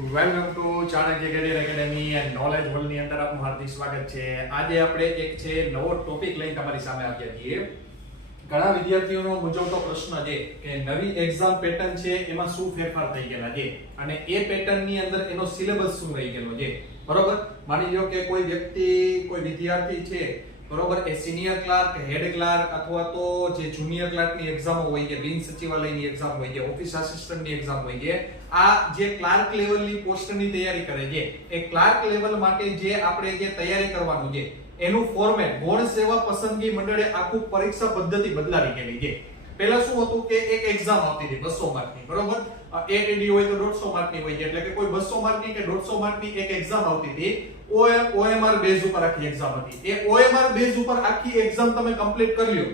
Welcome to Chanakya career academy and knowledge world ની અંદર આપનું હાર્દિક સ્વાગત છે। આજે આપણે એક છે નવો ટોપિક લઈને તમારી સામે આવ્યા છીએ। ઘણા વિદ્યાર્થીઓનો મૂંઝવતો પ્રશ્ન છે કે નવી એક્ઝામ પેટર્ન છે એમાં શું ફેરફાર થઈ ગયેલા છે અને એ પેટર્ન ની અંદર એનો સિલેબસ શું રહી ગયેલો છે। બરોબર, માની લો કે કોઈ વ્યક્તિ કોઈ વિદ્યાર્થી છે, બરોબર, એ સિનિયર ક્લાર્ક, હેડ ક્લાર્ક અથવા તો જે જુનિયર ક્લાર્ક ની એક્ઝામ હોય છે, બિન સચિવાલયની એક્ઝામ હોય છે, ઓફિસ આસિસ્ટન્ટ ની એક્ઝામ હોય છે, આ જે ક્લાર્ક લેવલની પોસ્ટની તૈયારી કરે છે એ ક્લાર્ક લેવલ માટે જે આપણે જે તૈયારી કરવાનું છે એનું ફોર્મેટ ગૌણ સેવા પસંદગી મંડળે આખું પરીક્ષા પદ્ધતિ બદલાવી ગયેલી છે। પહેલા શું હતું કે એક એક્ઝામ આવતી હતી 200 માર્કની, બરોબર, એટીડી હોય તો 150 માર્કની હોય છે, એટલે કે કોઈ 200 માર્કની કે 150 માર્કની એક એક્ઝામ આવતી હતી। ઓએમઆર બેઝ ઉપર આખી એક્ઝામ હતી। એ ઓએમઆર બેઝ ઉપર આખી એક્ઝામ તમે કમ્પ્લીટ કરી લ્યો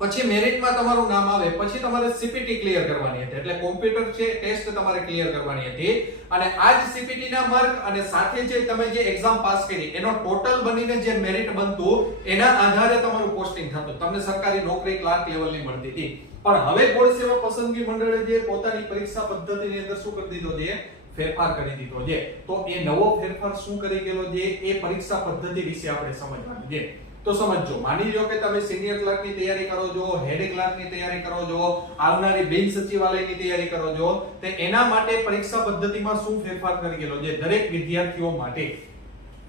પછી મેરિટમાં તમારું નામ આવે પછી તમારે સીપીટી ક્લિયર કરવાની હતી, એટલે કોમ્પ્યુટર છે ટેસ્ટ તમારે ક્લિયર કરવાની હતી અને આ જ સીપીટી ના માર્ક અને સાથે જે તમે જે એક્ઝામ પાસ કરી એનો ટોટલ બનીને જે મેરિટ બનતું એના આધારે તમારું પોસ્ટિંગ થતું, તમને સરકારી નોકરી ક્લાર્ક લેવલની મળતી હતી। પણ હવે ગૌણ સેવા પસંદગી મંડળે જે પોતાની પરીક્ષા પદ્ધતિની અંદર શું કરી દીધો છે, ફેરફાર કરી દીધો છે। તો એ નવો ફેરફાર શું કરી ગયેલો છે એ પરીક્ષા પદ્ધતિ વિશે આપણે સમજવાનું છે। તો સમજો, માની લો કે તમે સિનિયર ક્લાર્ક ની તૈયારી કરો છો, હેડ ક્લાર્ક ની તૈયારી કરો છો, આવનારી બિન સચિવાલયની તૈયારી કરો છો, તો એના માટે પરીક્ષા પદ્ધતિમાં શું ફેરફાર કરી ગયેલો છે દરેક વિદ્યાર્થીઓ માટે।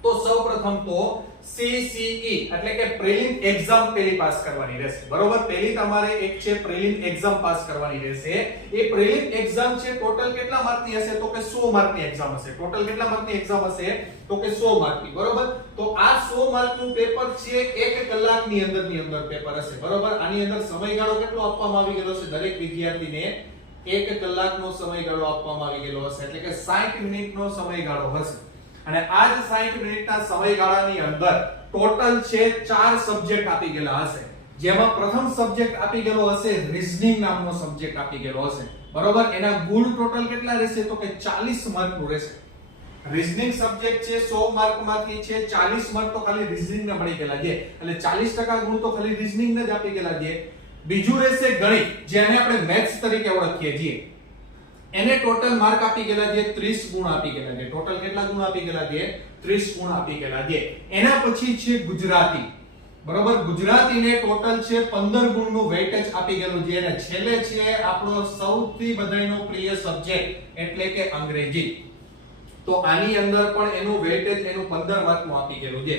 તો સૌપ્રથમ તો CCE એટલે કે પ્રિલિમ એક્ઝામ પહેલી પાસ કરવાની રહેશે, બરોબર। પહેલી તમારે એક છે પ્રિલિમ એક્ઝામ પાસ કરવાની રહેશે। એ પ્રિલિમ એક્ઝામ છે ટોટલ કેટલા માર્કની હશે તો કે 100 માર્કની એક્ઝામ હશે। ટોટલ કેટલા માર્કની એક્ઝામ હશે તો કે 100 માર્કની, બરોબર। તો આ 100 માર્કનું પેપર છે 1 કલાકની અંદર પેપર હશે, બરોબર। આની અંદર સમયગાળો કેટલો આપવામાં આવી ગયેલો છે દરેક વિદ્યાર્થીને 1 કલાકનો સમયગાળો આપવામાં આવી ગયેલો હશે, એટલે કે 60 મિનિટનો સમયગાળો હશે। અને આ જ 60 મિનિટના સમયગાળાની અંદર ટોટલ છે 4 સબ્જેક્ટ આપી ગયેલા હશે, જેમાં પ્રથમ સબ્જેક્ટ આપી ગયેલો હશે રીઝનિંગ નામનો સબ્જેક્ટ આપી ગયેલો હશે, બરોબર। એના ગુણ ટોટલ કેટલા રહેશે તો કે 40 માર્કનું રહેશે। રીઝનિંગ સબ્જેક્ટ છે 100 માર્કમાંથી છે 40 માર્ક તો ખાલી રીઝનિંગને મળી ગયેલા છે, એટલે 40% ગુણ તો ખાલી રીઝનિંગને જ આપી ગયેલા છે। બીજું રહેશે ગણિત, જેને આપણે મેથ્સ તરીકે ઓળખીએ છીએ, એને ટોટલ માર્ક આપી ગયેલા છે 30 ગુણ આપી ગયેલા છે। ટોટલ કેટલા ગુણ આપી ગયેલા છે 30 ગુણ આપી ગયેલા છે। એના પછી છે ગુજરાતી, બરોબર। ગુજરાતીને ટોટલ છે 15 ગુણનું વેઇટેજ આપી ગયેલું છે અને છેલ્લે છે આપણો સૌથી બધાનો પ્રિય સબ્જેક્ટ એટલે કે અંગ્રેજી। તો આની અંદર પણ એનું વેઇટેજ એનું 15 માર્કનું આપી ગયેલું છે।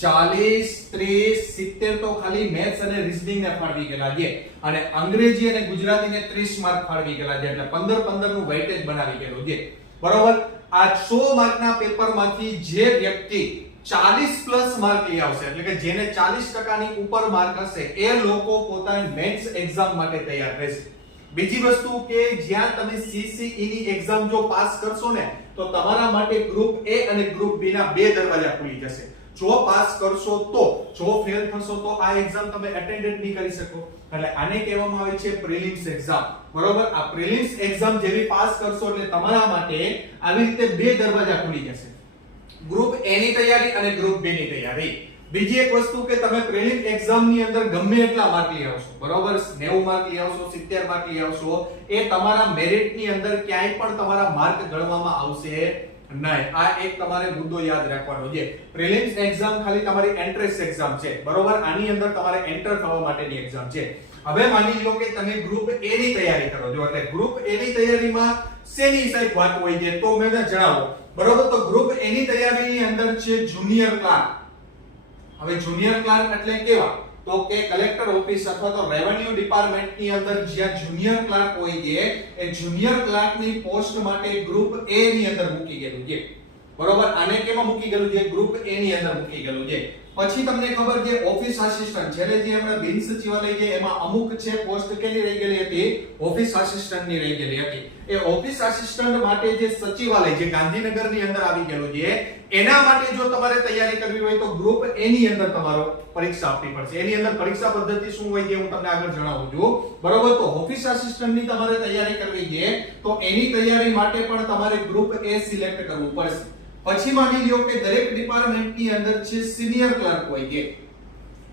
40 30 70 તો ખાલી મેથ્સ અને રીઝનિંગ ને ફાળવી ગયેલા છે અને અંગ્રેજી અને ગુજરાતીને 30 માર્ક ફાળવી ગયેલા છે, એટલે 15 નું વેઇટેજ બનાવી ગયેલું છે, બરોબર। આ 100 માર્કના પેપરમાંથી જે વ્યક્તિ 40 પ્લસ માર્ક લઈ આવશે, એટલે કે જેને 40% ની ઉપર માર્ક હશે એ લોકો પોતાની મેથ્સ એક્ઝામ માટે તૈયાર રહેશે। બીજી વસ્તુ કે જ્યાં તમે CCE ની એક્ઝામ જો પાસ કરશો ને તો તમારા માટે ગ્રુપ A અને ગ્રુપ B ના બે દરવાજા ખુલી જશે। જો પાસ કરશો તો, જો ફેલ થશો તો આ એક્ઝામ તમે અટેન્ડ નહીં કરી શકો, એટલે આને કહેવામાં આવે છે પ્રિલિમ્સ એક્ઝામ, બરોબર। આ પ્રિલિમ્સ એક્ઝામ જેવી પાસ કરશો એટલે તમારા માટે આવી રીતે બે દરવાજા ખુલી જશે, ગ્રુપ A ની તૈયારી અને ગ્રુપ B ની તૈયારી। બીજી એક વસ્તુ કે તમે પ્રિલિમ એક્ઝામ ની અંદર ગમે એટલા માર્ક લઈ આવશો, બરોબર, 90 માર્ક લઈ આવશો, 70 માર્ક લઈ આવશો, એ તમારા મેરિટ ની અંદર ક્યાંય પણ તમારા માર્ક ગણવામાં આવશે નહીં। આ એક તમારે મુદ્દો યાદ રાખવાનો છે। પ્રિલિમ્સ એક્ઝામ ખાલી તમારી એન્ટ્રન્સ એક્ઝામ છે, બરોબર। આની અંદર તમારે એન્ટર થવા માટેની એક્ઝામ છે। હવે માની લો કે તમે ગ્રુપ A ની તૈયારી કરો છો, એટલે ગ્રુપ A ની તૈયારીમાં શેની સાહેબ વાત હોય છે તો મને જણાવો, બરોબર। તો ગ્રુપ A ની તૈયારીની અંદર છે જુનિયર ક્લાર્ક। હવે જુનિયર ક્લાર્ક એટલે કેવા તો કે કલેક્ટર ઓફિસ અથવા તો રેવન્યુ ડિપાર્ટમેન્ટની અંદર જ્યાં જુનિયર ક્લાર્ક હોય છે એ જુનિયર ક્લાર્કની પોસ્ટ માટે ગ્રુપ A ની અંદર મૂકી ગયેલું છે, બરોબર। આને કેમાં મૂકી ગયેલું છે ગ્રુપ A ની અંદર મૂકી ગયેલું છે। પછી તમને ખબર છે ઓફિસ આસિસ્ટન્ટ, છેલ્લે જે આપણે બિન સચિવાલય છે એમાં અમુક છે પોસ્ટ કેની રહી ગયેલી હતી, ઓફિસ આસિસ્ટન્ટની રહી ગયેલી હતી। એ ઓફિસ આસિસ્ટન્ટ માટે જે સચિવાલય જે ગાંધીનગરની અંદર આવી ગયેલું છે એના માટે જો તમારે તૈયારી કરવી હોય તો ગ્રુપ A ની અંદર તમારો પરીક્ષા આપવી પડશે। એની અંદર પરીક્ષા પદ્ધતિ શું હોય છે હું તમને આગળ જણાવું છું, બરોબર। તો ઓફિસ આસિસ્ટન્ટની તમારે તૈયારી કરવી છે તો એની તૈયારી માટે પણ તમારે ગ્રુપ A સિલેક્ટ કરવું પડશે। પછી માની લ્યો કે દરેક ડિપાર્ટમેન્ટની અંદર છે સિનિયર ક્લાર્ક હોય છે,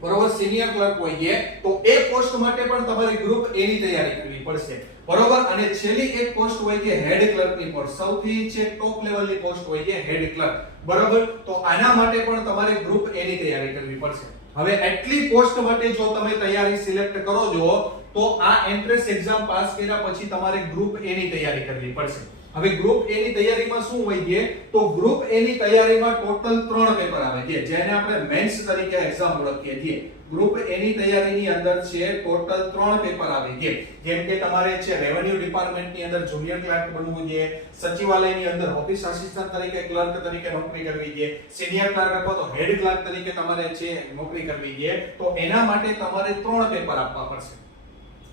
બરોબર, સિનિયર ક્લર્ક હોઈએ તો એ પોસ્ટ માટે પણ તમારે ગ્રુપ એ ની તૈયારી કરવી પડશે. બરોબર, અને છેલ્લી એક પોસ્ટ હોય કે હેડ ક્લર્ક ની પોસ્ટ, સૌથી છે ટોપ લેવલની પોસ્ટ હોય કે હેડ ક્લર્ક. બરોબર, તો આના માટે પણ તમારે ગ્રુપ એ ની તૈયારી કરવી પડશે. હવે એટલી પોસ્ટ માટે જો તમે તૈયારી સિલેક્ટ કરો છો તો આ એન્ટ્રન્સ એક્ઝામ પાસ કર્યા પછી તમારે ગ્રુપ એ ની તૈયારી કરવી પડશે. હવે ગ્રુપ એ ની તૈયારીમાં શું હોય છે, તો ગ્રુપ એ ની તૈયારીમાં ટોટલ 3 પેપર આવે છે, જેને આપણે મેન્સ તરીકે એક્ઝામ ઓળખીએ છીએ. ગ્રુપ એ ની તૈયારીની અંદર છે ટોટલ 3 પેપર આવે છે. જેમ કે તમારે છે રેવન્યુ ડિપાર્ટમેન્ટની અંદર જુનિયર ક્લાર્ક બનવું છે, સચિવાલયની અંદર ઓફિસ આસિસ્ટન્ટ તરીકે ક્લર્ક તરીકે નોકરી કરવી છે, સિનિયર ક્લાર્ક અથવા તો હેડ ક્લાર્ક તરીકે તમારે છે નોકરી કરવી છે. તો એના માટે તમારે 3 પેપર આપવા પડશે.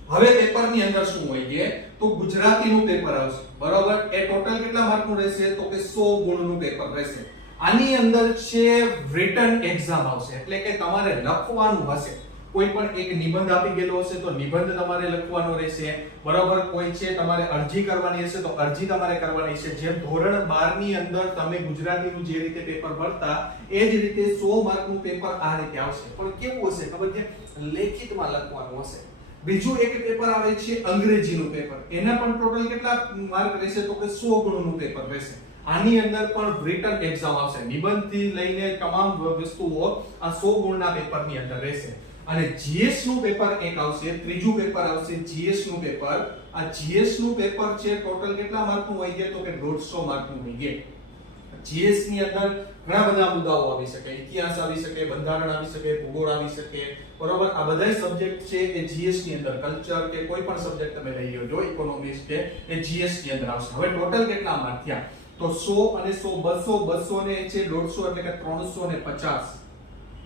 હવે પેપરની અંદર શું હોય છે, તો ગુજરાતીનું પેપર આવશે. બરોબર, એ ટોટલ કેટલા માર્કનું રહેશે, તો કે 100 ગુણનું પેપર રહેશે. આની અંદર છે રિટન એક્ઝામ આવશે, એટલે કે તમારે લખવાનું હશે. કોઈ પણ એક નિબંધ આપી ગયેલો હશે તો નિબંધ તમારે લખવાનો રહેશે. બરોબર, કોઈ છે તમારે અરજી કરવાની હશે તો અરજી તમારે કરવાની છે. જેમ ધોરણ 12 ની અંદર તમે ગુજરાતીનું જે રીતે પેપર ભરતા એ જ રીતે 100 માર્કનું પેપર આ રીતે આવશે. પણ કેવું હશે ખબર છે, લેખિતમાં લખવાનું હશે. બીજું એક પેપર આવે છે અંગ્રેજીનું પેપર, એના પણ ટોટલ કેટલા માર્ક રહેશે, તો કે 100 ગુણનું પેપર રહેશે. આની અંદર પણ રિટન એક્ઝામ આવશે. નિબંધથી લઈને તમામ વસ્તુઓ આ 100 ગુણના પેપરની અંદર રહેશે. અને જીએસ નું પેપર એક આવશે, ત્રીજું પેપર આવશે જીએસ નું પેપર. આ જીએસ નું પેપર છે ટોટલ કેટલા માર્કનું હોય છે, તો કે 150 માર્કનું હોય છે. જીએસ ની અંદર ઘણા બધા મુદ્દાઓ આવી શકે, ઇતિહાસ આવી શકે, બંધારણ આવી શકે, ભૂગોળ આવી શકે. બરોબર, આ બધા સબ્જેક્ટ છે એ જીએસ ની અંદર, કલ્ચર કે કોઈ પણ સબ્જેક્ટ તમે લઈ લો, ઇકોનોમિક્સ કે એ જીએસ ની અંદર આવશે. હવે ટોટલ કેટલા માર્ક થયા, તો 100 અને 100 200, 200 ને છે 150 એટલે કે 350.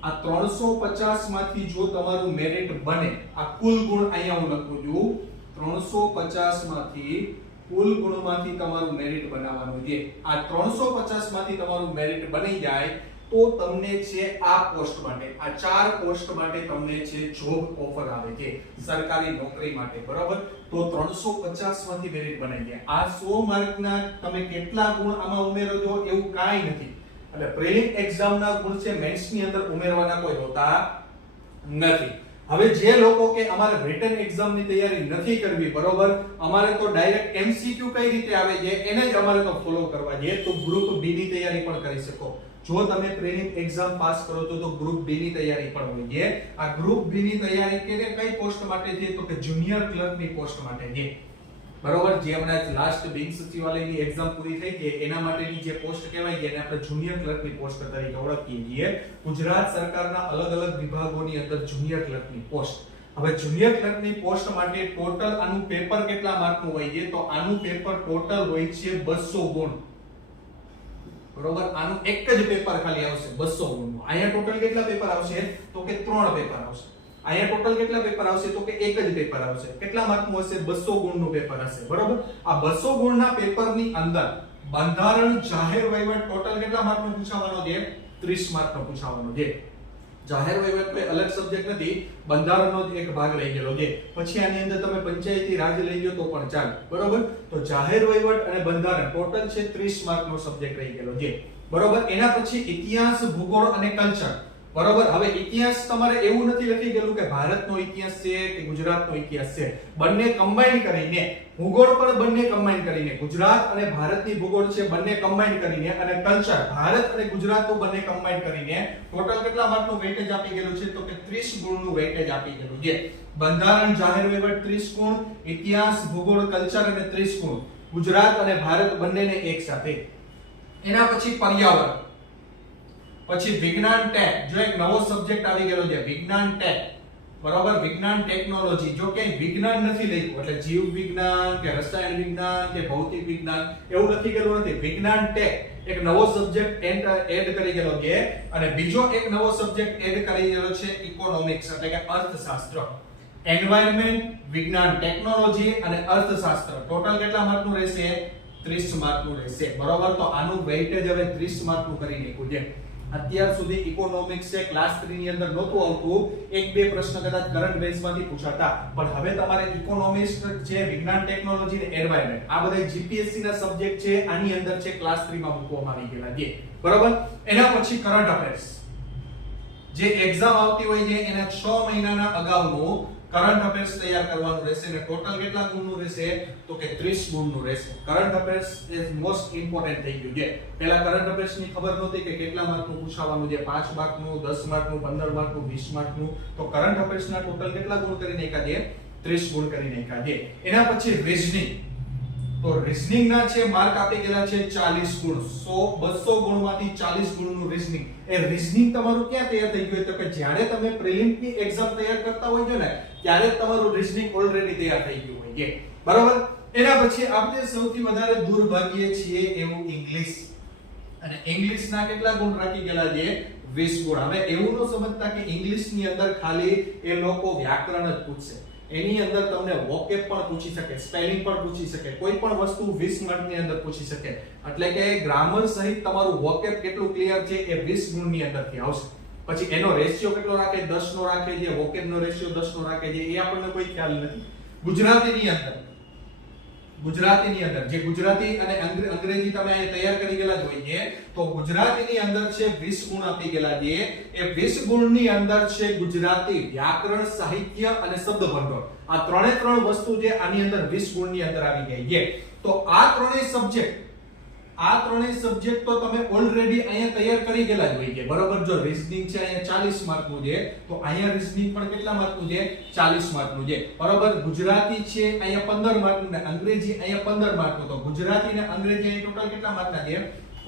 આ 350 માંથી જો તમારું મેરિટ બને, આ કુલ ગુણ અહીંયા હું લખું છું, 350 માંથી કુલ ગુણમાંથી તમારું મેરિટ બનાવવાનું છે. આ 350 માંથી તમારું મેરિટ બની જાય તો તમને છે આ પોસ્ટ માટે, આ 4 પોસ્ટ માટે તમને છે જોબ ઓફર આવે છે સરકારી નોકરી માટે. બરાબર, તો 350 માંથી મેરિટ બનાઈ જાય. આ 100 માર્કના તમે કેટલા ગુણ આમાં ઉમેરો છો એવું કાઈ નથી. એટલે પ્રિલિમ એક્ઝામના ગુણ છે મેન્સ ની અંદર ઉમેરવાના કોઈ હોતા નથી. હવે જે લોકો કે અમારે રિટન એક્ઝામ ની તૈયારી નથી કરવી, બરોબર, અમારે તો ડાયરેક્ટ એમસીક્યુ કઈ રીતે આવે છે એને જ અમારે તો ફોલો કરવા છે, તો ગ્રુપ બી ની તૈયારી પણ કરી શકો. જો તમે પ્રિલિમ એક્ઝામ પાસ કરો તો ગ્રુપ બી ની તૈયારી પણ હોય છે. આ ગ્રુપ બી ની તૈયારી કે કઈ પોસ્ટ માટે છે, તો કે જુનિયર ક્લર્ક ની પોસ્ટ માટે છે. બરોબર, જે હમણાં લાસ્ટ બિન સચિવાલયની એક્ઝામ પૂરી થઈ ગઈ એના માટેની જે પોસ્ટ કહેવાય છે એને આપણે જુનિયર ક્લર્કની પોસ્ટ તરીકે ઓળખીએ છીએ. ગુજરાત સરકારના અલગ અલગ વિભાગોની અંદર જુનિયર ક્લર્કની પોસ્ટ. હવે જુનિયર ક્લર્કની પોસ્ટ માટે ટોટલ આનું પેપર કેટલા માર્કનું હોય છે, તો આનું પેપર ટોટલ હોય છે 200 ગુણ. બરોબર, આનું એક જ પેપર ખાલી આવશે 200 ગુણનું. અહીંયા ટોટલ કેટલા પેપર આવશે, તો કે 3 પેપર આવશે. અહીંયા ટોટલ કેટલા પેપર આવશે, તો કે એક જ પેપર આવશે. કેટલા માર્કનું હશે, 200 ગુણનું પેપર હશે. બરોબર, આ 200 ગુણના પેપરની અંદર બંધારણ, જાહેર વહીવટ ટોટલ કેટલા માર્કનું પૂછાવાનો છે, 30 માર્કનો પૂછાવાનો છે. જાહેર વહીવટ કોઈ અલગ સબ્જેક્ટ નથી, બંધારણનો જ એક ભાગ રહી ગયેલો છે. પછી આની અંદર તમે પંચાયતી રાજ લઈ લો તો પણ ચાલે. બરોબર, તો જાહેર વહીવટ અને બંધારણ ટોટલ છે 30 માર્કનો સબ્જેક્ટ રહી ગયેલો છે. બરોબર, એના પછી ઇતિહાસ, ભૂગોળ અને કલ્ચર. બરોબર, હવે ઇતિહાસ તમારે એવું નથી લખી ગયેલું કે ભારતનો ઇતિહાસ છે કે ગુજરાતનો ઇતિહાસ છે, બંને કમ્બાઈન કરીને. ભૂગોળ પણ બંને કમ્બાઈન કરીને, ગુજરાત અને ભારતની ભૂગોળ છે બંને કમ્બાઈન કરીને, અને કલ્ચર ભારત અને ગુજરાતનું બંને કમ્બાઈન કરીને ટોટલ કેટલા માર્કનું વેઇટેજ આપી ગયેલું છે, તો કે 30 ગુણનું વેઇટેજ આપી ગયેલું છે. બંધારણ, જાહેર વહીવટ 30 ગુણ, ઇતિહાસ, ભૂગોળ, કલ્ચર અને 30 ગુણ, ગુજરાત અને ભારત બંનેને એક સાથે. એના પછી પર્યાવરણ, પછી વિજ્ઞાન ટેક, જો એક નવો સબ્જેક્ટ આવી ગયેલો છે વિજ્ઞાન ટેક. બરાબર, વિજ્ઞાન ટેકનોલોજી, જો કે વિજ્ઞાન નથી લખ્યું એટલે જીવ વિજ્ઞાન કે રસાયણ વિજ્ઞાન કે ભૌતિક વિજ્ઞાન એવું લખી ગયેલું નથી. વિજ્ઞાન ટેક એક નવો સબ્જેક્ટ એડ કરી ગયેલો છે. અને બીજો એક નવો સબ્જેક્ટ એડ કરી ગયેલો છે ઇકોનોમિક્સ એટલે કે અર્થશાસ્ત્ર. એન્વાયરમેન્ટ, વિજ્ઞાન ટેકનોલોજી અને અર્થશાસ્ત્ર ટોટલ કેટલા માર્કનું રહેશે, 30 માર્કનું રહેશે. બરાબર, તો આનું વેઇટેજ હવે 30 માર્કનું કરી નાખ્યું છે. અત્યાર સુધી ઇકોનોમિક્સ છે ક્લાસ 3 ની અંદર નહોતું આવતું, એક બે પ્રશ્ન કદાચ કરંટ બેઝમાંથી પૂછાતા, પણ હવે તમારે ઇકોનોમિક્સ છે, વિજ્ઞાન ટેકનોલોજી અને એન્વાયરમેન્ટ આ બધા જીપીએસસી ના સબ્જેક્ટ છે આની અંદર છે ક્લાસ 3 માં મૂકવામાં આવી ગયેલા છે. બરાબર, એના પછી કરંટ અફેર્સ. જે એક્ઝામ આવતી હોય છે એના 6 મહિનાના અગાઉનું કરંટ અફેર્સ તૈયાર કરવાનું રહેશે અને ટોટલ કેટલા ગુણનું રહેશે તો કે 30 ગુણનું રહેશે. Current affairs is most important થઈ ગયું છે. પહેલા કરંટ અફેર્સ ની ખબર નહોતી કે કેટલા માર્કનું પૂછાવાનું છે, 5 માર્કનું, 10 માર્કનું, 15 માર્કનું, 20 માર્કનું. તો કરંટ અફેર્સ ના ટોટલ કેટલા ગુણ કરી નાખ્યા છે 30 ગુણ કરી નાખ્યા છે. એના પછી રીઝનિંગ. તો રીઝનિંગ ના છે માર્ક આપી ગયેલા છે 40 ગુણ. 200 ગુણમાંથી 40 ગુણનું રીઝનિંગ. એ રીઝનિંગ તમારું ક્યાં તૈયાર થઈ ગયું તો કે જ્યારે તમે પ્રિલિમ્સ ની એક્ઝામ તૈયાર કરતા હોય છો ને ત્યારે તમારું રીઝનિંગ ઓલરેડી તૈયાર થઈ ગયું હોય છે. બરાબર. એના પછી આપણે સૌથી વધારે દુર્ભાગ્યે છીએ એવું ઇંગ્લિશ. અને ઇંગ્લિશ ના કેટલા ગુણ રાખી ગયેલા છે 20 ગુણ. હવે એવું ન સમજતા કે ઇંગ્લિશ ની અંદર ખાલી એ લોકો વ્યાકરણ જ પૂછશે. એની અંદર તમને વોકેબ પણ પૂછી શકે, સ્પેલિંગ પણ પૂછી શકે, કોઈ પણ વસ્તુ 20 માર્ક ની અંદર પૂછી શકે. એટલે કે ગ્રામર સહિત તમારું વોકેબ કેટલું ક્લિયર છે એ 20 ગુણ ની અંદરથી આવશે. પછી એનો રેશિયો કેટલો રાખે 10 નો રાખે છે, વોકેબ નો રેશિયો 10 નો રાખે છે, એ આપણને કોઈ ખ્યાલ નથી. ગુજરાતીની અંદર જે ગુજરાતી અને અંગ્રેજી તમે તૈયાર કરી ગયેલા જોઈએ તો ગુજરાતીની અંદર છે 20 ગુણ આપી ગયેલા છે. એ 20 ગુણની અંદર છે ગુજરાતી વ્યાકરણ, સાહિત્ય અને શબ્દભંડોળ. આ ત્રણ વસ્તુ છે આની અંદર 20 ગુણની અંદર આવી ગઈ છે. તો આ ત્રણેય સબ્જેક્ટ તો તમે ઓલરેડી અહીંયા તૈયાર કરી ગયેલા જ હોય છે. બરોબર. જો રીઝનિંગ છે અહીંયા 40 માર્કનું છે તો અહીંયા રીઝનિંગ પણ કેટલા માર્કનું છે 40 માર્કનું છે. બરોબર. ગુજરાતી છે અહીંયા 15 માર્કનું ને અંગ્રેજી અહીંયા 15 માર્કનું. તો ગુજરાતી ને અંગ્રેજી અહીં ટોટલ કેટલા માર્કના છે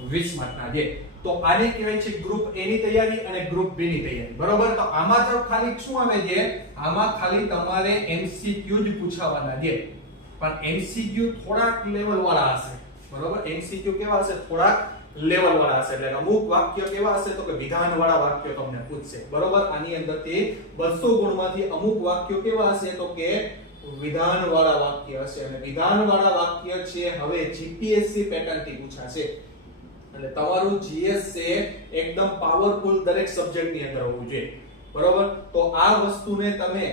20 માર્કના છે. તો આને કહેવાય છે ગ્રુપ A ની તૈયારી અને ગ્રુપ B ની તૈયારી. બરોબર. તો આમાં તો ખાલી શું આવે છે, આમાં ખાલી તમારે MCQ જ પૂછાવાના છે. પણ MCQ થોડાક લેવલ વાળા હશે. બરોબર. MCQ કેવા હશે થોડાક લેવલ વાળા હશે. એટલે અમુક વાક્ય કેવા હશે તો કે વિધાન વાળા વાક્ય તમને પૂછશે. બરોબર. આની અંદરથી 200 ગુણમાંથી અમુક વાક્યો કેવા હશે તો કે વિધાન વાળા વાક્ય હશે. અને વિધાન વાળા વાક્ય છે હવે GPSC પેટર્ન થી પૂછાશે. એટલે તમારું GS છે એકદમ પાવરફુલ દરેક સબ્જેક્ટ ની અંદર હોવું જોઈએ. બરોબર. તો આ વસ્તુને તમે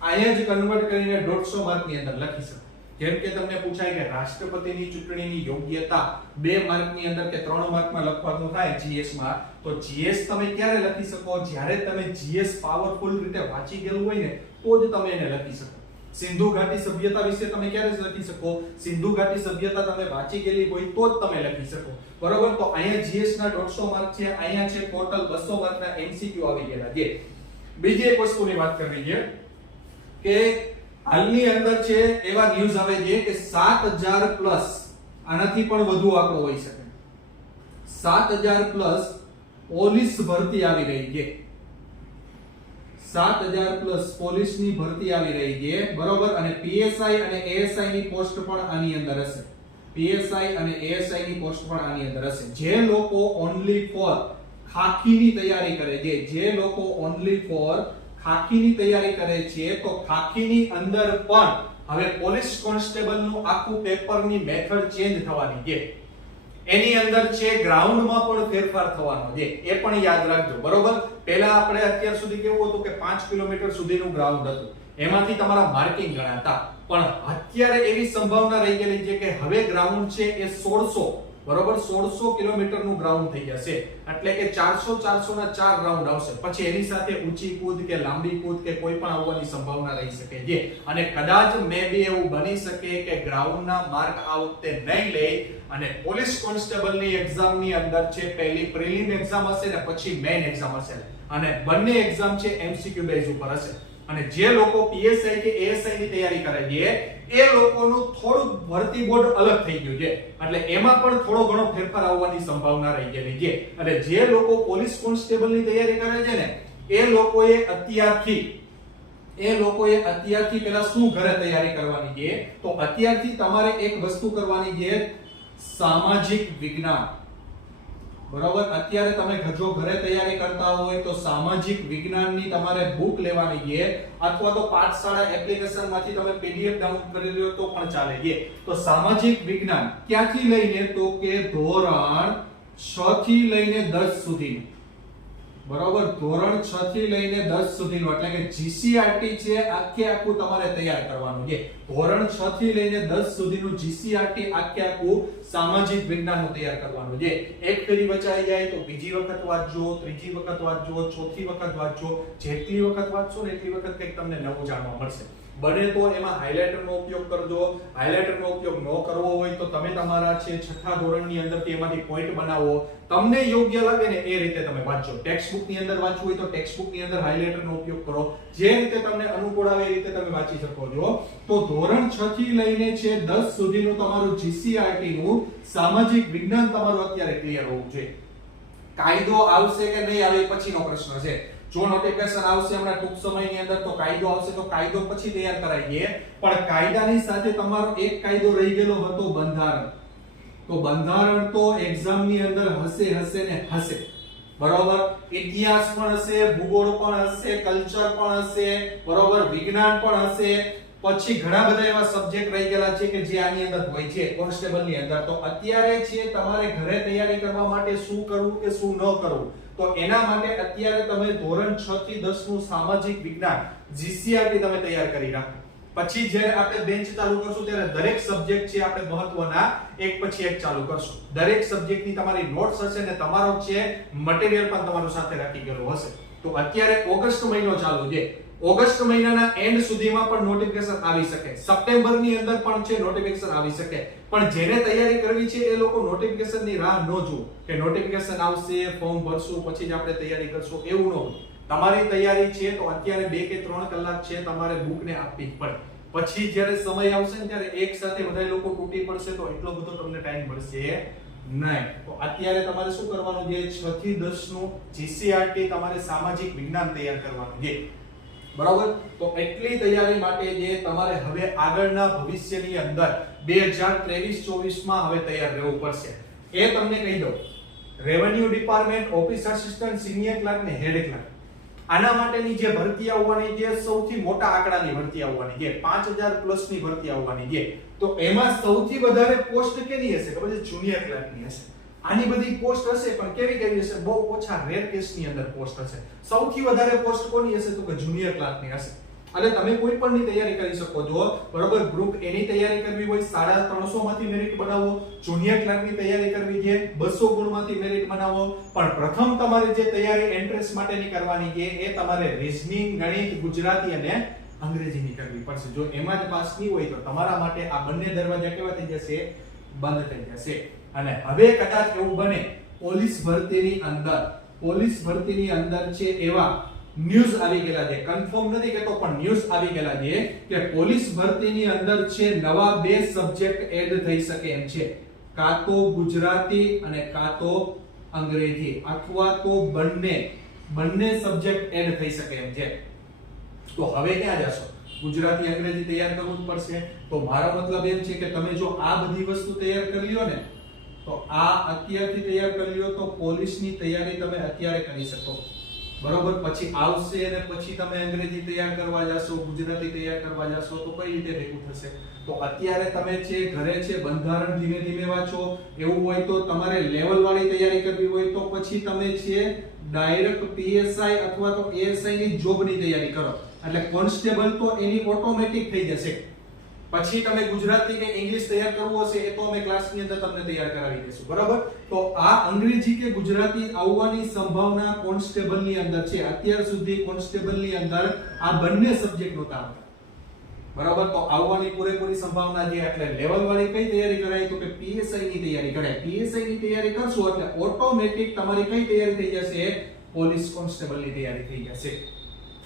અહીંયા જ કન્વર્ટ કરીને 150 માર્ક ની અંદર લખી શકો. જેમ કે તમને પૂછાય કે રાષ્ટ્રપતિની ચૂંટણીની યોગ્યતા 2 માર્કની અંદર કે 3 માર્કમાં લખવાનું થાય GS માં, તો GS તમે ક્યારે લખી શકો જ્યારે તમે GS પાવરફુલ રીતે વાંચી ગયેલું હોય ને તો જ તમે એને લખી શકો. સિંધુ ઘાટી સભ્યતા વિશે તમે ક્યારે લખી શકો, સિંધુ ઘાટી સભ્યતા તમે વાંચી ગયેલી હોય તો જ તમે લખી શકો. બરોબર. તો અહીંયા GS ના 150 માર્ક છે, અહીંયા છે ટોટલ 200 માર્કના MCQ આવી ગયેલા છે. બીજી એક વસ્તુની વાત કરવી છે કે હાલની અંદર છે એવા ન્યૂઝ આવે છે કે 7000 પ્લસ, આનાથી પણ વધુ આંકડો હોઈ શકે, 7000 પ્લસ પોલીસ ભરતી આવી રહી છે. 7000 પ્લસ પોલીસની ભરતી આવી રહી છે. બરોબર. અને PSI અને ASI ની પોસ્ટ પણ આની અંદર હશે. PSI અને ASI ની પોસ્ટ પણ આની અંદર હશે. જે લોકો ઓન્લી ફોર ખાખીની તૈયારી કરે છે, જે લોકો ઓન્લી ફોર ખાખીની તૈયારી કરે છે તો ખાખીની અંદર પણ હવે પોલીસ કોન્સ્ટેબલ નું આખું પેપરની મેથડ ચેન્જ થવાની છે. એની અંદર છે ગ્રાઉન્ડમાં પણ ફેરફાર થવાનો છે, એ પણ યાદ રાખજો. બરોબર. પહેલા આપણે અત્યાર સુધી કેવું હતું કે 5 કિલોમીટર સુધીનું ગ્રાઉન્ડ હતું, એમાંથી તમારા માર્કિંગ ગણાતા. પણ અત્યારે એવી સંભાવના રહી ગયેલી છે કે હવે ગ્રાઉન્ડ છે એ 1600, બરોબર, 1600 કિલોમીટરનું ગ્રાઉન્ડ થઈ જશે. એટલે કે 400 ના 4 રાઉન્ડ આવશે. પછી એની સાથે ઊંચી કૂદ કે લાંબી કૂદ કે કોઈ પણ આવવાની સંભાવના રહી શકે છે. અને કદાચ મે બી એવું બની શકે કે ગ્રાઉન્ડના માર્ક આ વખતે નહીં લે અને પોલીસ કોન્સ્ટેબલની એક્ઝામની અંદર છે પહેલી પ્રિલિમ એક્ઝામ હશે ને પછી મેઇન એક્ઝામ હશે. અને બંને એક્ઝામ છે MCQ બેઝ ઉપર હશે. અને જે લોકો PSI કે ASI ની તૈયારી કરે છે એ લોકોનું થોડું ભરતી બોર્ડ અલગ થઈ ગયું છે. એટલે એમાં પણ થોડો ઘણો ફેરફાર આવવાની સંભાવના રહી ગયેલી છે. અને જે લોકો પોલીસ કોન્સ્ટેબલની તૈયારી કરે છે ને એ લોકોએ અત્યારથી પેલા શું ઘરે તૈયારી કરવાની છે તો અત્યારથી તમારે એક વસ્તુ કરવાની છે, સામાજિક વિજ્ઞાન. બરોબર. અત્યારે તમે જો ઘરે તૈયારી કરતા હોય તો સામાજિક વિજ્ઞાનની તમારે બુક લેવાની છે, અથવા તો પાઠશાળા એપ્લિકેશન માંથી તમે PDF ડાઉનલોડ કરી લો તો પણ ચાલે છે. તો સામાજિક વિજ્ઞાન ક્યાંથી લઈને તો કે ધોરણ 6 થી લઈને 10 સુધીનું બરોબર, ધોરણ 6 થી લઈને 10 સુધીનું એટલે કે GCRT છે આખે આખું તમારે તૈયાર કરવાનું છે. ધોરણ 6 થી લઈને 10 સુધીનું GCRT આખે આખું સામાજિક વિજ્ઞાનનું તૈયાર કરવાનું છે. એક ફેરી વચાઈ જાય તો બીજી વખત વાંચજો, ત્રીજી વખત વાંચજો, ચોથી વખત વાંચજો. જેટલી વખત વાંચશો ને એટલી વખત કંઈક તમને નવું જાણવા મળશે. બને તો એમાં હાઇલાઇટરનો ઉપયોગ કરજો. હાઇલાઇટરનો ઉપયોગ ન કરવો હોય તો તમે તમારા છે 6થા ધોરણની અંદરથી એમાંથી પોઈન્ટ બનાવો. તમને યોગ્ય લાગે ને એ રીતે તમે વાંચો. ટેક્સ્ટ બુકની અંદર વાંચવું હોય તો ટેક્સ્ટ બુકની અંદર હાઇલાઇટરનો ઉપયોગ કરો. જે રીતે તમને અનુકૂળ આવે એ રીતે તમે વાંચી શકો છો. તો ધોરણ 6 થી લઈને છે 10 સુધીનું તમારું GCRT નું સામાજિક વિજ્ઞાન તમારું અત્યારે ક્લિયર હોવું જોઈએ. કાયદો આવશે કે નહીં આવે પછીનો પ્રશ્ન છે. જો નોટિફિકેશન આવશે હમણાં ટૂંક સમયની અંદર તો કાયદો આવશે તો કાયદો પછી તૈયાર કરાઈ દઈએ. પણ કાયદાની સાથે તમારો એક કાયદો રહી ગયેલો હતો બંધારણ. તો બંધારણ તો એક્ઝામની અંદર હશે ને હશે. બરોબર, ઇતિહાસ પણ હશે, ભૂગોળ પણ હશે, કલ્ચર પણ હશે, બરોબર, વિજ્ઞાન પણ હશે. પછી ઘણા બધા એવા સબ્જેક્ટ રહી ગયેલા છે કે જે આની અંદર હોય છે કોન્સ્ટેબલની અંદર. તો અત્યારે છે તમારે ઘરે તૈયારી કરવા માટે શું કરવું કે શું ન કરવું, તો એના માટે અત્યારે તમે ધોરણ 6 થી 10 નું સામાજિક વિજ્ઞાન GCRT તમે તૈયાર કરી રાખો. પછી જ્યારે આપણે બેન્ચ ચાલુ કરશું ત્યારે દરેક સબ્જેક્ટ છે આપણે મહત્વના એક પછી એક ચાલુ કરશું. દરેક સબ્જેક્ટની તમારી નોટ્સ હશે ને તમારો છે મટીરીયલ પણ તમારું સાથે રાખી ગયેલું હશે. તો અત્યારે ઓગસ્ટ મહિનો ચાલુ છે. ઓગસ્ટ મહિનાના એન્ડ સુધીમાં પણ નોટિફિકેશન આવી શકે. સપ્ટેમ્બરની અંદર પણ છે નોટિફિકેશન આવી શકે. પણ જેને તૈયારી કરવી છે એ લોકો નોટિફિકેશનની રાહ ન જુઓ કે નોટિફિકેશન આવશે, ફોર્મ ભરશું પછી જ આપણે તૈયારી કરશું, એવું ન હોય. તમારી તૈયારી છે તો અત્યારે 2 કે 3 કલાક છે તમારે બુકને આપવી પડે. પછી જ્યારે સમય આવશે ને ત્યારે એક સાથે બધા લોકો તૂટી પડશે તો એટલો બધો તમને ટાઈમ મળશે નહીં. તો અત્યારે તમારે શું કરવાનું છે? 6 થી 10 નું GCRT તમારે સામાજિક વિજ્ઞાન તૈયાર કરવાનું છે. બરાબર, તો એટલી તૈયારી માટે જે તમારે હવે આગળના ભવિષ્યની અંદર 2023-24 માં હવે તૈયાર રહેવું પડશે. એ તમને કહી દઉં, revenue department, office assistant, senior clerk ને હેડ ક્લાર્ક, આના માટેની જે ભરતી આવવાની છે સૌથી મોટા આંકડાની ભરતી આવવાની છે, 5000 પ્લસ ની ભરતી આવવાની છે. તો એમાં સૌથી વધારે પોસ્ટ કેની હશે ખબર છે? જુનિયર ક્લાર્કની હશે. આની બધી પોસ્ટ હશે પણ કેવી હશે? બહુ ઓછા રેર કેસની અંદર પોસ્ટ હશે. સૌથી વધારે પોસ્ટ કોની હશે? તો કે જુનિયર ક્લાર્કની હશે. અને તમે કોઈ પણ ની તૈયારી કરી શકો છો. બરોબર, ગ્રુપ એ ની તૈયારી કરવી હોય 350 માંથી મેરિટ બનાવો. જુનિયર ક્લાર્કની તૈયારી કરવી છે 200 ગુણમાંથી મેરિટ બનાવો. પણ પ્રથમ તમારે જે તૈયારી એન્ટ્રન્સ માટેની કરવાની છે એ તમારે રીઝનિંગ, ગણિત, ગુજરાતી અને અંગ્રેજીની કરવી પડશે. જો એમાં જ પાસ નહીં હોય તો તમારા માટે આ બંને દરવાજા કેવા થઈ જશે? બંધ થઈ જશે. અને હવે કદાચ એવું બને પોલીસ ભરતીની અંદર છે એવા ન્યૂઝ આવી ગયેલા છે, કન્ફર્મ નથી કેતો પણ ન્યૂઝ આવી ગયેલા છે કે પોલીસ ભરતીની અંદર છે નવા 2 સબ્જેક્ટ એડ થઈ શકે એમ છે. કાં તો ગુજરાતી અને કાં તો અંગ્રેજી, અથવા તો બંને સબ્જેક્ટ એડ થઈ શકે એમ છે. તો હવે ક્યાં જશો? ગુજરાતી અંગ્રેજી તૈયાર કરવું જ પડશે. તો મારો મતલબ એમ છે કે તમે જો આ બધી વસ્તુ તૈયાર કરી લ્યો ને તો આ અત્યારથી તૈયાર કરી લ્યો તો પોલીસની તૈયારી તમે અત્યારે કરી શકો. બરોબર, પછી આવશે અને પછી તમે અંગ્રેજી તૈયાર કરવા જશો, ગુજરાતી તૈયાર કરવા જશો તો કઈ રીતે ભેગું થશે? તો અત્યારે તમે છે ઘરે છે બંધારણ ધીમે ધીમે વાંચો. એવું હોય તો તમારે લેવલ વાળી તૈયારી કરવી હોય તો પછી તમે છે ડાયરેક્ટ PSI અથવા તો ASI ની જોબની તૈયારી કરો. એટલે કોન્સ્ટેબલ તો એની ઓટોમેટિક થઈ જશે. પછી તમે ગુજરાતી કે ઇંગ્લિશ તૈયાર કરવું હશે એ તો અમે ક્લાસની અંદર તમને તૈયાર કરાવી દઈશું. બરાબર, તો આ અંગ્રેજી કે ગુજરાતી આવવાની સંભાવના કોન્સ્ટેબલની અંદર છે. અત્યાર સુધી કોન્સ્ટેબલની અંદર આ બંને સબ્જેક્ટ નહોતા આવતા. બરાબર, તો આવવાની પૂરેપૂરી સંભાવના છે. એટલે લેવલ વાળી કઈ તૈયારી કરાય? તો કે PSI ની તૈયારી કરાય. PSI ની તૈયારી કરશો એટલે ઓટોમેટિક તમારી કઈ તૈયારી થઈ જશે? પોલીસ કોન્સ્ટેબલની તૈયારી થઈ જશે.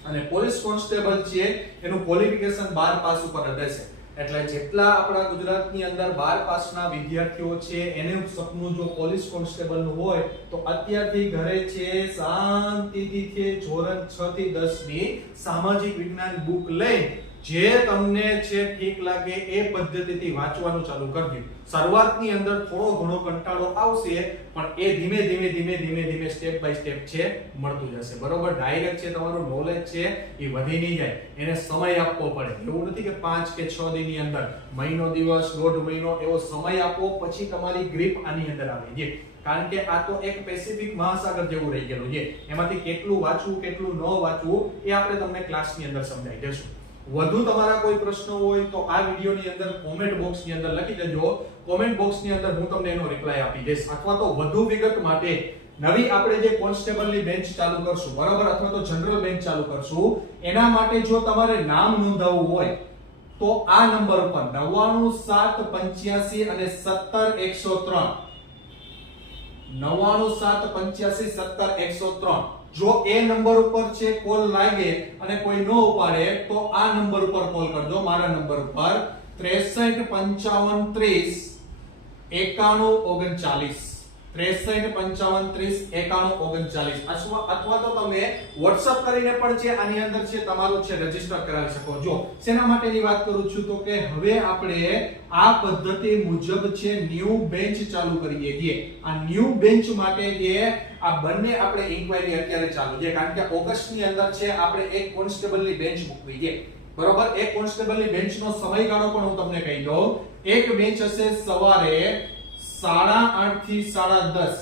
અને પોલીસ કોન્સ્ટેબલ છે એનું ક્વોલિફિકેશન 12 પાસ ઉપર રહેશે. એટલે જેટલા આપણા ગુજરાતની અંદર 12 પાસના વિદ્યાર્થીઓ છે એનું સપનું જો પોલીસ કોન્સ્ટેબલનું હોય તો અત્યારથી ઘરે છે શાંતિથી ધોરણ 6 થી 10 ની સામાજિક વિજ્ઞાન બુક લઈ જે તમને છે ઠીક લાગે એ પદ્ધતિથી વાંચવાનું ચાલુ કરજો. શરૂઆતની અંદર થોડો ઘણો કંટાળો આવશે, પણ એ ધીમે ધીમે સ્ટેપ બાય સ્ટેપ છે મળતું જશે. બરોબર, ડાયરેક્ટ છે તમારું નોલેજ છે એ વધી નહીં જાય, એને સમય આપવો પડે. એવું નથી કે 5 કે 6 દિનની અંદર, મહિનો, દિવસ, દોઢ મહિનો એવો સમય આપો પછી તમારી ગ્રીપ આની અંદર આવે છે. કારણ કે આ તો એક પેસિફિક મહાસાગર જેવું રહી ગયેલું છે. એમાંથી કેટલું વાંચવું કેટલું ન વાંચવું એ આપણે તમને ક્લાસની અંદર સમજાવી દેશું. વધુ તમારા કોઈ પ્રશ્નો હોય તો આ વિડિયોની અંદર કોમેન્ટ બોક્સની અંદર લખી દેજો. કોમેન્ટ બોક્સની અંદર હું તમને એનો રિપ્લાય આપી દઈશ. અથવા તો વધુ વિગત માટે નવી આપણે જે કોન્સ્ટેબલની બેન્ચ ચાલુ કરશું, બરાબર, અથવા તો જનરલ બેન્ચ ચાલુ કરશું, એના માટે જો તમારે નામ નોંધાવવું હોય તો આ નંબર ઉપર 99785 અને 17103 99785 જો એ નંબર ઉપર છે કોલ લાગે અને કોઈ ન ઉપાડે તો આ નંબર ઉપર કોલ કરજો, મારા નંબર ઉપર 635530 9139 635530 9139 અથવા તો તમે WhatsApp કરીને પણ છે આની અંદર છે તમારું છે રજીસ્ટર કરાવી શકો. જો શેના માટેની વાત કરું છું તો કે હવે આપણે આ પદ્ધતિ મુજબ છે ન્યૂ બેન્ચ ચાલુ કરીએ છીએ. આ ન્યૂ બેન્ચ માટે જે આ બંને આપણે ઇન્ક્વાયરી અત્યારે ચાલુ છે, કારણ કે ઓગસ્ટની અંદર છે આપણે એક કોન્સ્ટેબલની બેન્ચ મૂકવી છે. બરોબર, એક કોન્સ્ટેબલની બેન્ચનો સમયગાળો પણ હું તમને કહી દઉં. એક બેન્ચ હશે સવારે 8:30 થી 10:30,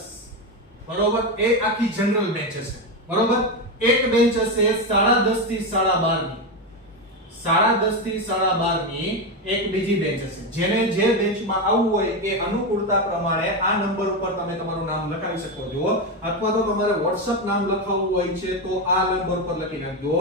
બરોબર, એ આખી જનરલ બેન્ચ હશે. બરોબર, એક બેન્ચ હશે 10:30 થી 12:30 ની, 10:30 થી 12:30 ની એક બીજી બેન્ચ હશે. જેને જે બેન્ચમાં આવવું હોય એ અનુકૂળતા પ્રમાણે આ નંબર ઉપર તમે તમારું નામ લખાવી શકો છો, અથવા તો તમારે WhatsApp નામ લખાવવું હોય છે તો આ નંબર પર લખી નાખજો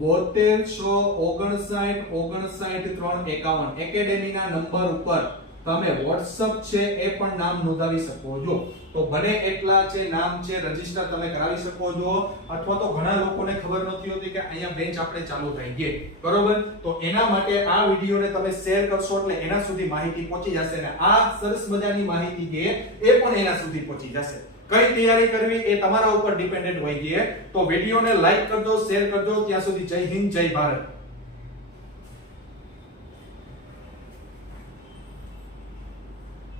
7269599351. એકેડેમીના નંબર ઉપર તમે WhatsApp છે એ પણ નામ નોંધાવી શકો છો. તો બને એટલા છે નામ છે રજીસ્ટર તમે કરાવી શકો છો. અથવા તો ઘણા લોકોને ખબર નથી હોતી કે અહીંયા બેન્ચ આપણે ચાલુ થઈ ગઈ, બરોબર, તો એના માટે આ વિડિયોને તમે શેર કરશો એટલે એના સુધી માહિતી પહોંચી જશે ને આ સરસ મજાની માહિતી છે એ પણ એના સુધી પહોંચી જશે. કઈ તૈયારી કરવી એ તમારા ઉપર ડિપેન્ડન્ટ હોય છે. તો વિડિયોને લાઈક કરજો, શેર કરજો. ત્યાં સુધી જય હિન્દ, જય ભારત.